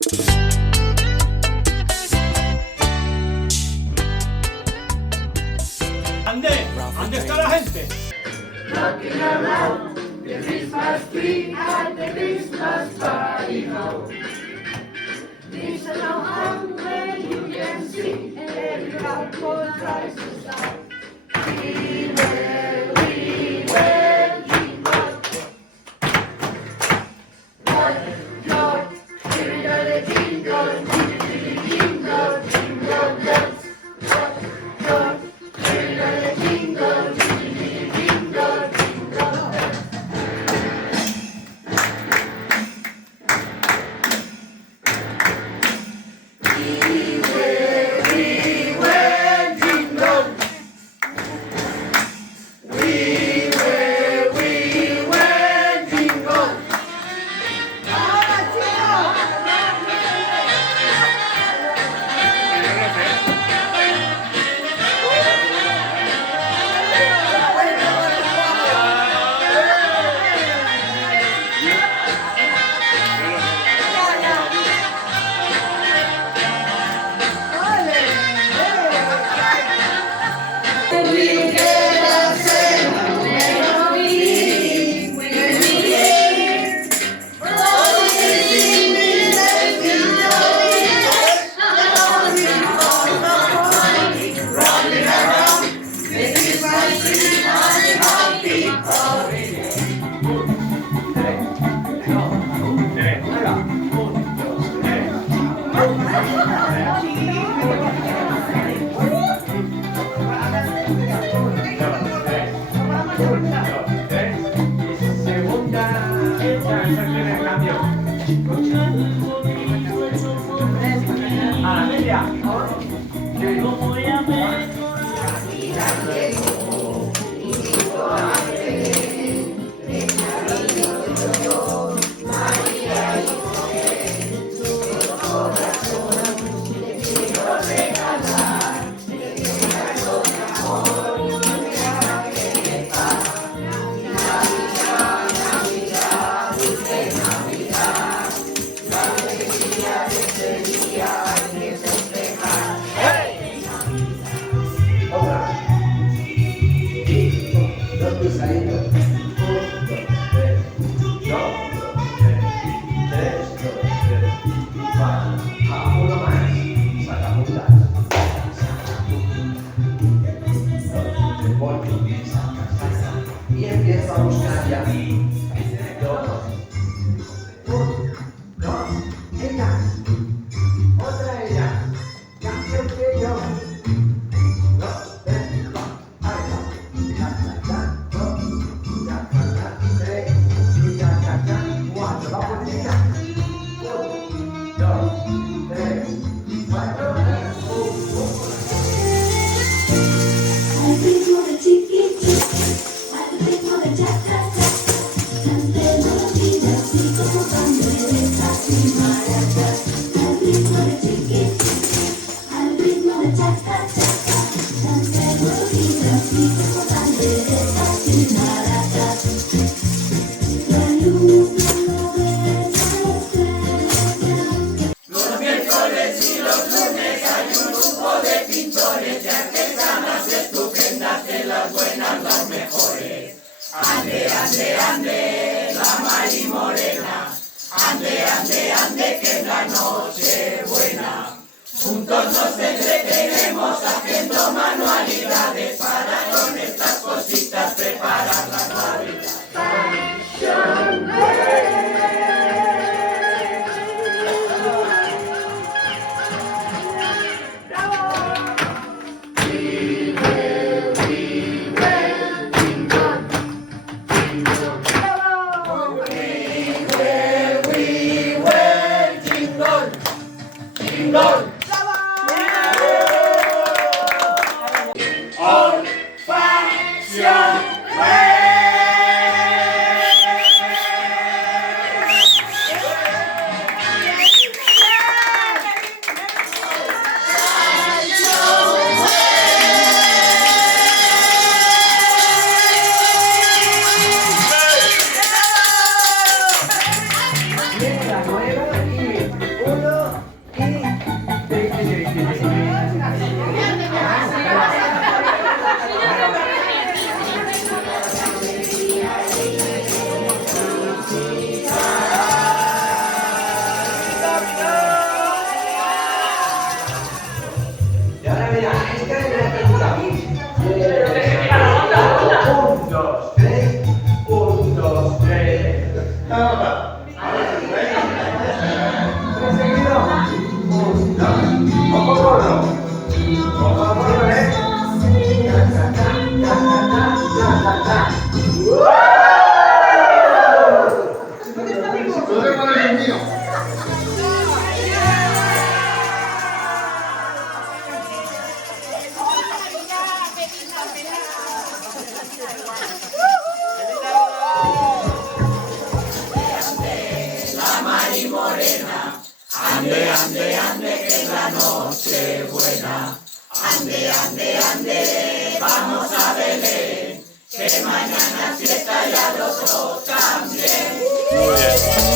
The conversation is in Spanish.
¿Dónde está la gente? Rocking around the Christmas tree at the Christmas party now. There's a long where you can see every couple tries to stop. We will jingle. What joy, jingle the jingle, jingle, jingle, jingle bells. What joy, jingle the jingle, jingle, jingle, jingle bells. We will jingle. We will jingle. We get ourselves when we begin. Oh, we sing with the victorious, rolling around the Christmas tree on the happy holiday. Y empiezo a buscar ya. Ella. Otra ella. Ya empecé yo. Los miércoles y los lunes hay un grupo de pintores de artesanas estupendas, de las buenas las mejores. Ande, ande, ande, la Mari Morena. Ande, ande, ande, que es la noche. Ande, ande, ande, que es la noche buena. Ande, ande, ande, vamos a Belén, que mañana fiesta y a los dos también. Muy bien.